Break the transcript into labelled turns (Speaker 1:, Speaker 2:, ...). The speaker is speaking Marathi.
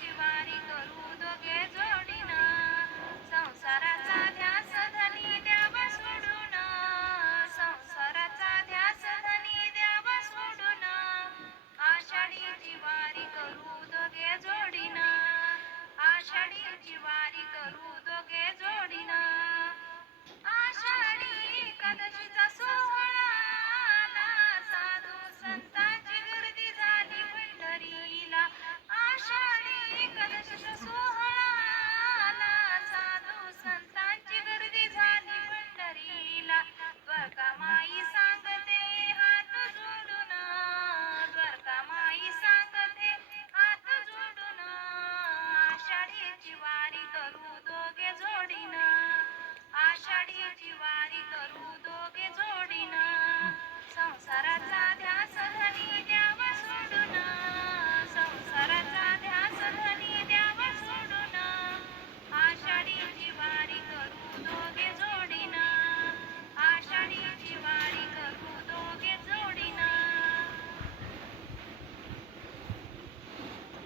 Speaker 1: divine. आषाढीची वारी करू दोघे जोडीना. आषाढीची वारी करू